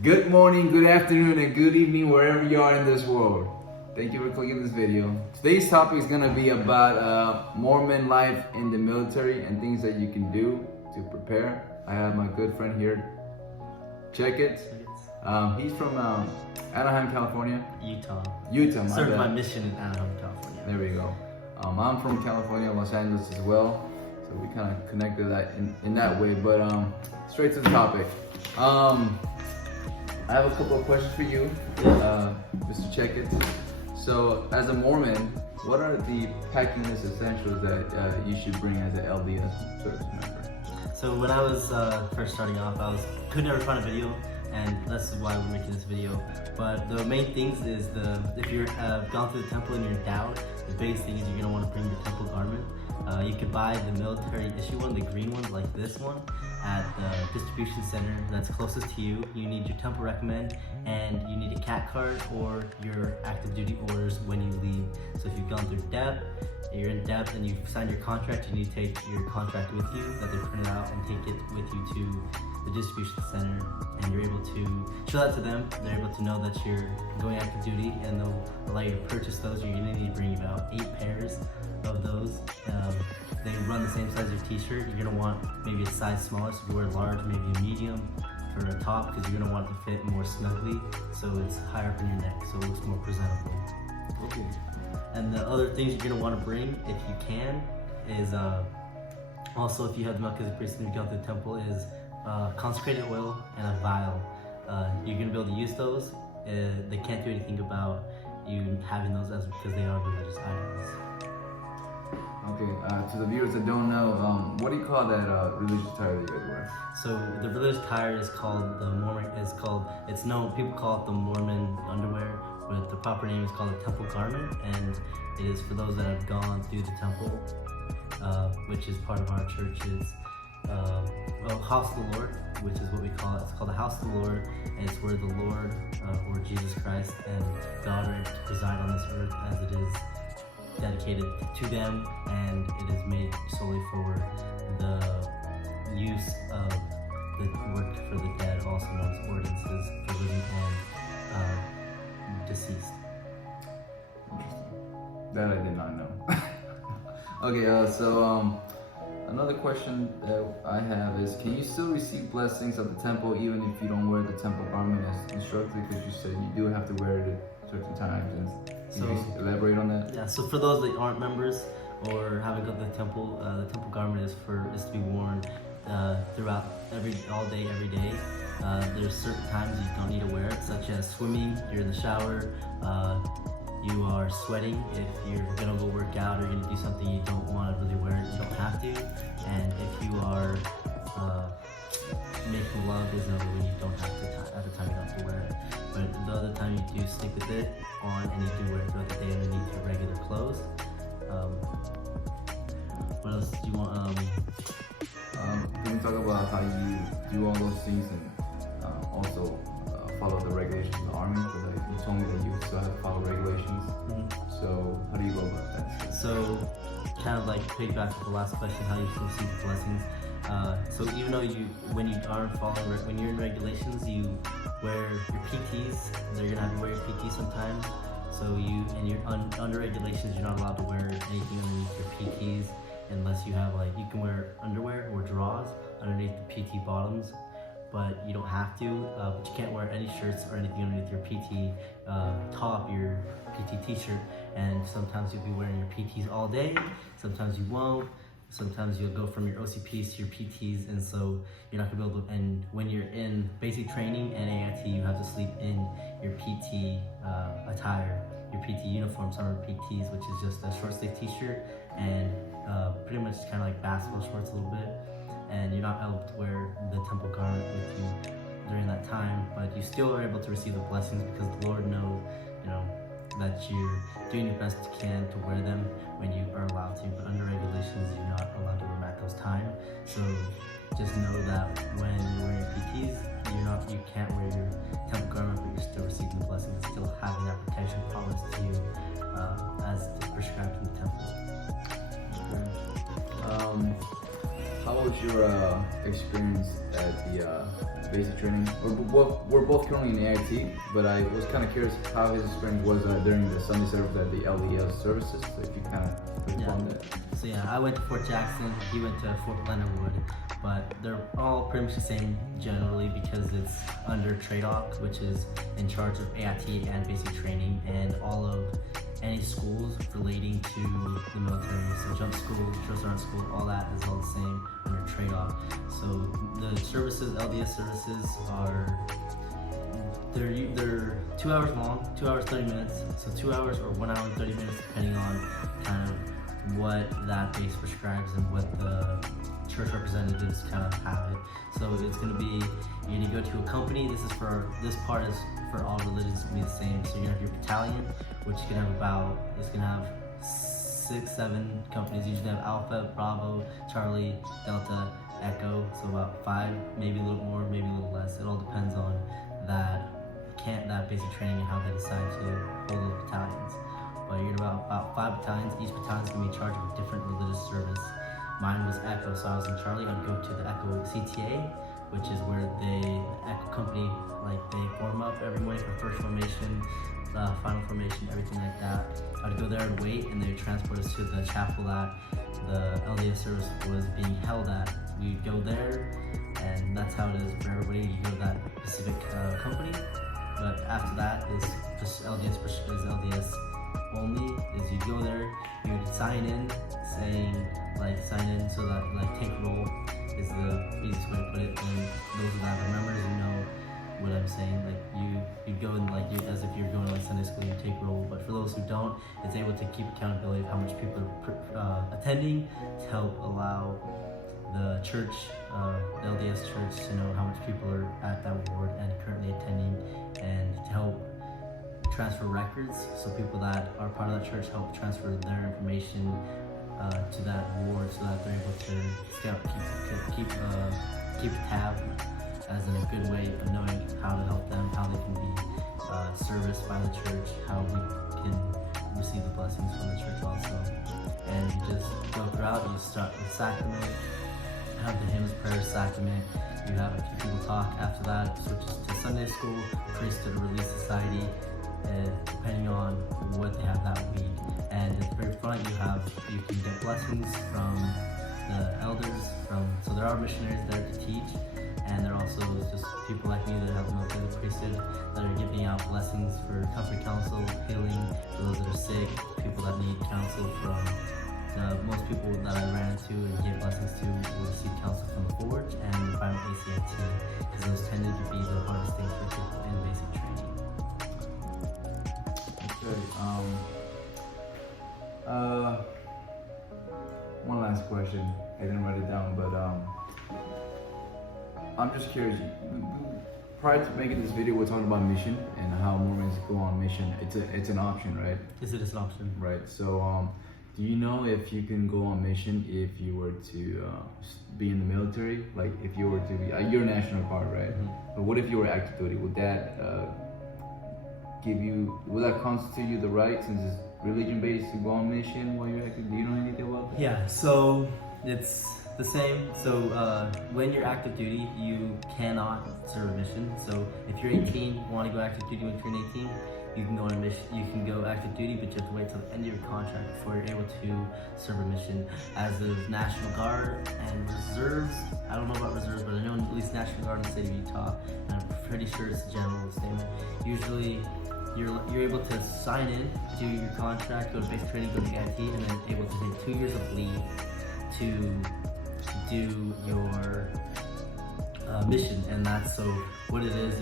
Good morning, good afternoon, and good evening wherever you are in this world. Thank you for clicking this video. Today's topic is going to be about Mormon life in the military and things that you can do to prepare. I have my good friend here, Checketts. He's from Anaheim, California. Utah. My Served bad. my mission in Anaheim, California. There we go. I'm from California, Los Angeles as well. So we kind of connected that in that way. But straight to the topic. I have a couple of questions for you, Mr. Checketts. So, as a Mormon, what are the Packiness Essentials that you should bring as an LDS service member? So when I was first starting off, could never find a video, and that's why we're making this video. But the main things is if you have gone through the temple and you're in doubt, the biggest thing is you're gonna want to bring your temple garment. You could buy the military issue one, the green one, like this one, at the distribution center that's closest to you. You need your temple recommend, and you need a CAT card or your active duty orders when you leave. So if you've gone through depth, you're in depth and you've signed your contract, you need to take your contract with you that they printed out and take it with you to the distribution center, and you're able to show that to them. They're able to know that you're going active duty, and they'll allow you to purchase those. You're gonna need to bring about 8 pairs of those. They run the same size as your t-shirt. You're gonna want maybe a size smaller, so if you wear large, maybe a medium for a top, because you're gonna want it to fit more snugly, so it's higher up in your neck, so it looks more presentable. Okay. And the other things you're gonna want to bring, if you can, is also if you have the Melchizedek priest and you go to the temple, is consecrated oil and a vial. You're gonna be able to use those. They can't do anything about you having those because they are religious items. Okay, to the viewers that don't know, what do you call that religious attire that you guys wear? So the religious attire is called the Mormon. It's known. People call it the Mormon underwear, but the proper name is called a temple garment, and it is for those that have gone through the temple, which is part of our church's house of the Lord, which is what we call it. It's called the house of the Lord, and it's where the Lord, or Jesus Christ, and God are able to preside on this earth, as it is dedicated to them, and it is made solely for the use of the work for the dead, also known as ordinances for living and deceased. Interesting. That I did not know. Okay, so another question that I have is, can you still receive blessings at the temple even if you don't wear the temple garment as instructed? Because you said you do have to wear it at certain times. And can you elaborate on that? Yeah, so for those that aren't members or haven't got the temple garment is to be worn throughout all day, every day. There's certain times you don't need to wear it, such as swimming, you're in the shower, you are sweating. If you're gonna go work out or you're gonna do something you don't want to really wear it, you don't have to. And if you are making love, is another when you don't have to. At the time you don't have to wear it. But the other time you do sleep with it on, and you do wear it throughout the day underneath your regular clothes. What else do you want? Can we talk about how you do all those things and also follow the regulations of the Army? Because you told me that you still have to follow regulations. Mm-hmm. So how do you go about that? So kind of like piggyback to the last question, how you can receive the blessings. So even though when you're in regulations, you wear your PTs. They're gonna have to wear your PT sometimes. So you're under regulations, you're not allowed to wear anything underneath your PTs unless you have you can wear underwear or drawers underneath the PT bottoms, but you don't have to. But you can't wear any shirts or anything underneath your PT top, your PT t-shirt. And sometimes you'll be wearing your PTs all day. Sometimes you won't. Sometimes you'll go from your OCPs to your PTs, and so you're not gonna be able to. And when you're in basic training and AIT, you have to sleep in your PT attire, your PT uniform, summer PTs, which is just a short sleeve t-shirt and pretty much kind of like basketball shorts a little bit. And you're not able to wear the temple garment with you during that time, but you still are able to receive the blessings because the Lord knows, that you're doing your best you can to wear them when you are allowed to, but under regulations you're not allowed to wear them at those times. So just know that when you're wearing PTs, you can't wear your temple garment, but you're still receiving the blessings and still having that protection promised to you as prescribed in the temple. Okay. How was your experience at the basic training. We're both currently in AIT, but I was kind of curious how his experience was during the Sunday service at the LDS services. So if you kind of touch on that. So yeah, I went to Fort Jackson, he went to Fort Leonard Wood, but they're all pretty much the same generally because it's under TRADOC, which is in charge of AIT and basic training, and all of any schools relating to the military. So jump school, drill sergeant school, all that is all the same under TRADOC. So the services, LDS services, they're 2 hours long, 2 hours 30 minutes. So 2 hours or 1 hour and 30 minutes, depending on kind of what that base prescribes and what the church representatives kind of have it. So it's going to be, you're going to go to a company. This part is for all religions to be the same. So you're going to have your battalion, which is going to have 6, 7 companies. You usually have Alpha, Bravo, Charlie, Delta, Echo. So about 5, maybe a little more, maybe a little less. It all depends on that basic training and how they decide to hold those battalions. But you're about 5 battalions. Each battalion is going to be in charge of a different religious service. Mine was Echo, so I was in Charlie. I'd go to the Echo CTA, which is where the Echo company, like they form up every morning for first formation, final formation, everything like that. I'd go there and wait, and they would transport us to the chapel that the LDS service was being held at. We'd go there, and that's how it is for everybody. You go to that specific company, but after that is just LDS only. Is you go there, you would sign in, so that take roll is the easiest way to put it. And those that are members, you know what I'm saying. Like you go in as if you're going to Sunday school, you take roll. But for those who don't, it's able to keep accountability of how much people are attending to help allow the church, the LDS church, to know how much people are at that ward and currently attending, and to help transfer records. So people that are part of that church help transfer their information to that ward, so that they're able to keep tab, as in a good way of knowing how to help them, how they can be serviced by the church, how we can receive the blessings from the church also. And you just go throughout. You start with sacrament, have the hymns, prayer, sacrament. You have a few people talk. After that, switches to Sunday school, priesthood, or relief society, depending on what they have that week. And at the very front, you can get blessings from the elders. So there are missionaries there to teach, and there are also just people like me that have the priesthood that are giving out blessings for comfort, counsel, healing for those that are sick, people that need counsel from. Most people that I ran into and gave blessings to will receive counsel from the Forge and the final ACIT, because those tended to be the hardest things for people in basic training. Okay. One last question. I didn't write it down, but I'm just curious. Prior to making this video, we're talking about mission and how Mormons go on mission. It's an option, right? Yes, it is an option. Right. So, do you know if you can go on mission if you were to be in the military? Like, if you were to be, you're National Guard, right? Mm-hmm. But what if you were active duty? Would that would that constitute you the right, since it's religion-based, to go on mission while you're active? Do you know anything about that? Yeah. So it's the same. So when you're active duty, you cannot serve a mission. So if you're 18, want to go active duty when you're 18, you can go on a mission. You can go active duty, but you have to wait till the end of your contract before you're able to serve a mission. As of National Guard and reserves, I don't know about reserves, but I know at least National Guard in the state of Utah, and I'm pretty sure it's a general statement. Usually, you're able to sign in, do your contract, go to basic training, go to AIT, and then able to take 2 years of leave to do your mission. And that's, so what it is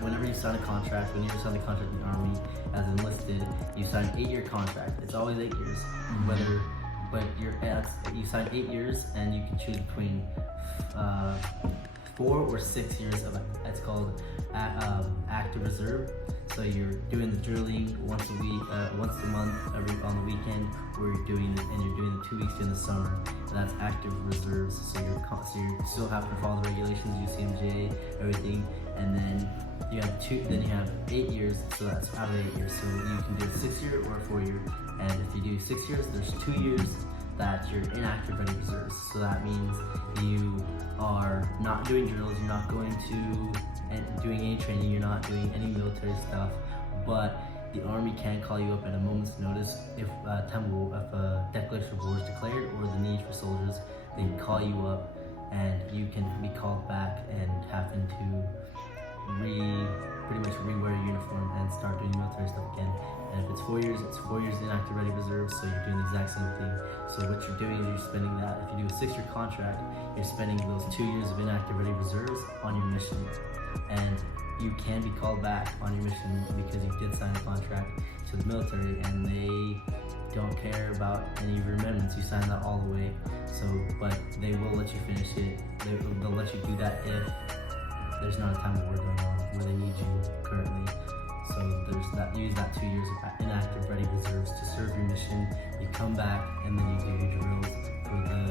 whenever you sign a contract, when you sign a contract in the Army as enlisted, you sign an 8-year contract. It's always 8 years. You sign 8 years, and you can choose between 4 or 6 years of it's called active reserve. So you're doing the drilling once a week, once a month, on the weekend, where you're doing it, and you're doing it 2 weeks during the summer. And that's active reserves. So you still have to follow the regulations, UCMJ, everything. And then you have 8 years. So that's out of 8 years. So you can do a 6-year or a 4-year. And if you do 6 years, there's 2 years that you're inactive ready reserves. So that means you are not doing drills, you're not going to and doing any training, you're not doing any military stuff, but the Army can call you up at a moment's notice if a declaration of war is declared or the need for soldiers. They can call you up and you can be called back and having to pretty much rewear your uniform and start doing military stuff again. And if it's 4 years, it's 4 years inactive ready reserve, so you're doing the exact same thing. So what you're doing is you're spending that, if you do a 6-year contract, you're spending those 2 years of inactive ready reserves on your mission. And you can be called back on your mission because you did sign a contract to the military and they don't care about any of your amendments. You signed that all the way. So, but they will let you finish it. They'll let you do that if there's not a time of war going on where they need you currently. So there's that. Use that 2 years of inactive ready reserves to serve your mission. You come back and then you do your drills for the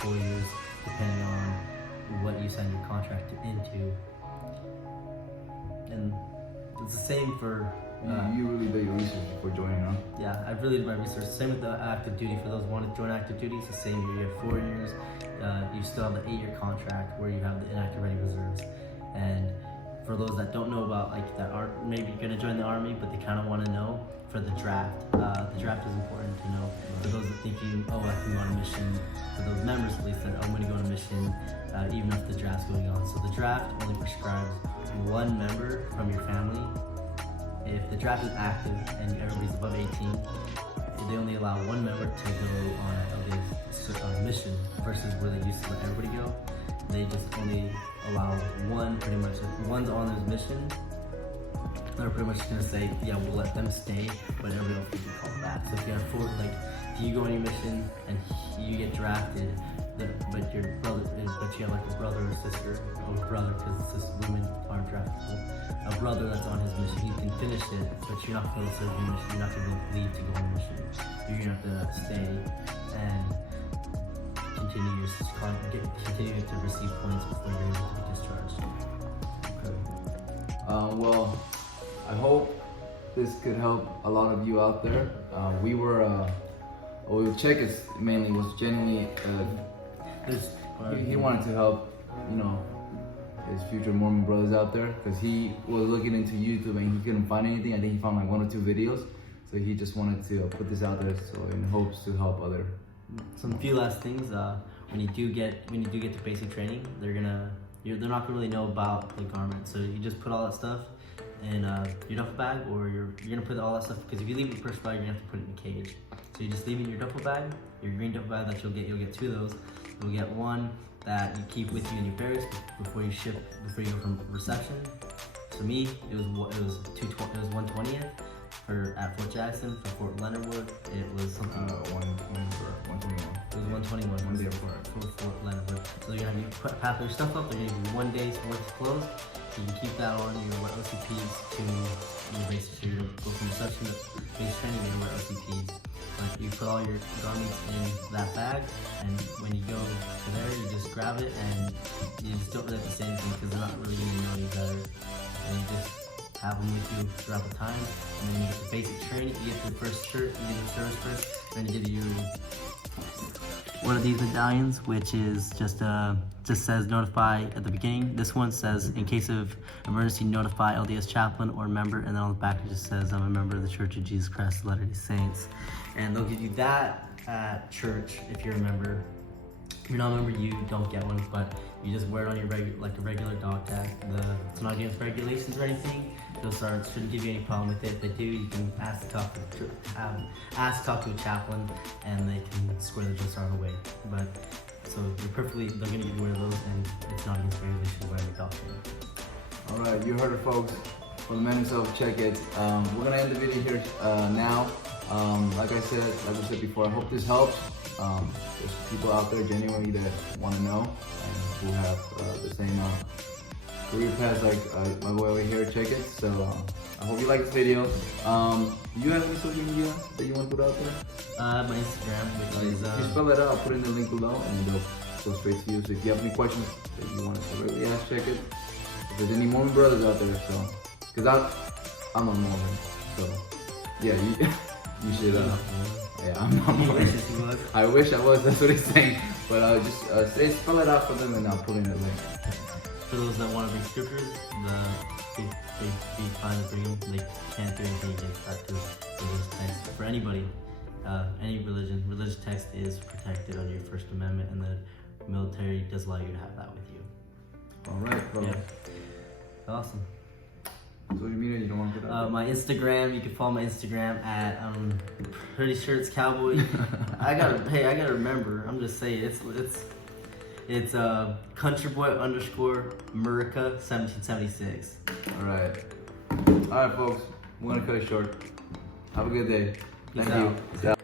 4 years, depending on what you signed your contract into. And it's the same for. You really did your research before joining, huh? Yeah, I really did my research. Same with the active duty. For those who want to join active duty, it's the same. You have 4 years. You still have the 8-year contract where you have the inactive ready reserves. And for those that don't know about, like, that aren't maybe going to join the Army, but they kind of want to know, for the draft. The draft is important to know. For those that thinking, oh, I can go on a mission. For those members, at least, that I'm going to go on a mission, even if the draft's going on. So the draft only prescribes one member from your family. If the draft is active and everybody's above 18, they only allow one member to go on a mission versus where they used to let everybody go. They just only allow one, pretty much. If one's on this mission, they're pretty much gonna say, yeah, we'll let them stay, but everybody else will be called back. So if you have if you go on your mission and you get drafted, but you have like a brother or sister, or brother, because women aren't draftable, a brother that's on his mission, he can finish it, but you're not going to serve your mission, you're not going to leave to go on a mission. You're going to have to stay and continue to receive points before you're able to be discharged. Okay. Well, I hope this could help a lot of you out there. We were, Checketts mainly was genuinely, he wanted to help, his future Mormon brothers out there, because he was looking into YouTube and he couldn't find anything. I think he found like 1 or 2 videos, so he just wanted to put this out there, so in hopes to help other. Some few last things. When you do get to basic training, they're not gonna really know about the garment. So you just put all that stuff in your duffel bag, or you're gonna put all that stuff, because if you leave it in your purse bag, you're gonna have to put it in a cage. So you just leave it in your duffel bag, your green duffel bag that you'll get 2 of those. You'll get one that you keep with you in your barracks before you go from reception. For me, it was 120th at Fort Jackson. For Fort Leonard Wood, it was something. 121. It was 121. 1 day apart. For Fort Leonard Wood. So you're gonna pack your stuff up. They're gonna give you 1 day's worth of clothes. You can keep that on your wet OCPs to your base. So you go from reception to base training and your wet OCPs. Like, you put all your garments in that bag, and when you go to there, you just grab it, and you just don't really have to say anything, because they're not really going to know you better. And you just have them with you throughout the time, and then you get the basic training, you get your first shirt, you get the service first, then you get your one of these medallions, which is just says notify at the beginning. This one says, in case of emergency, notify LDS chaplain or member, and then on the back it just says, I'm a member of the Church of Jesus Christ of Latter-day Saints. And they'll give you that at church if you're a member. If you're not a member, you don't get one, but you just wear it on your like a regular dog tag. It's not against regulations or anything. Shouldn't give you any problem with it. If they do, you can ask to talk to a chaplain, and they can square the drill sergeant away. But so they're gonna give you one of those, and it's not against regulations wearing a dog tag. All right, you heard it, folks. For the man himself, Checketts. We're gonna end the video here now. Like we said before, I hope this helps. There's people out there genuinely that want to know and who have the same career paths like my boy over here, Checketts. So I hope you like this video. Do you have any social media that you want to put out there? My Instagram, which is if you spell it out, I'll put it in the link below, and they'll go straight to you. So if you have any questions that you want to really ask Checketts, if there's any Mormon brothers out there, so because I'm a Mormon, so yeah, you should. Yeah, I'm not You Mormon. wish you was. I wish I was. That's what he's saying. But just spell it out for them, and I'll put in a link. For those that want to bring scriptures, they be fine to bring them. They can't do anything against that too. Religious text for anybody, any religion. Religious text is protected under your First Amendment, and the military does allow you to have that with you. All right, bro. Yeah. Awesome. Social media, you don't want to put that? My Instagram, you can follow my Instagram at pretty sure it's cowboy. I gotta remember. I'm just saying it's countryboy _ Murica 1776. All right, folks. We're gonna cut it short. Have a good day. Peace Thank out. you. Peace out.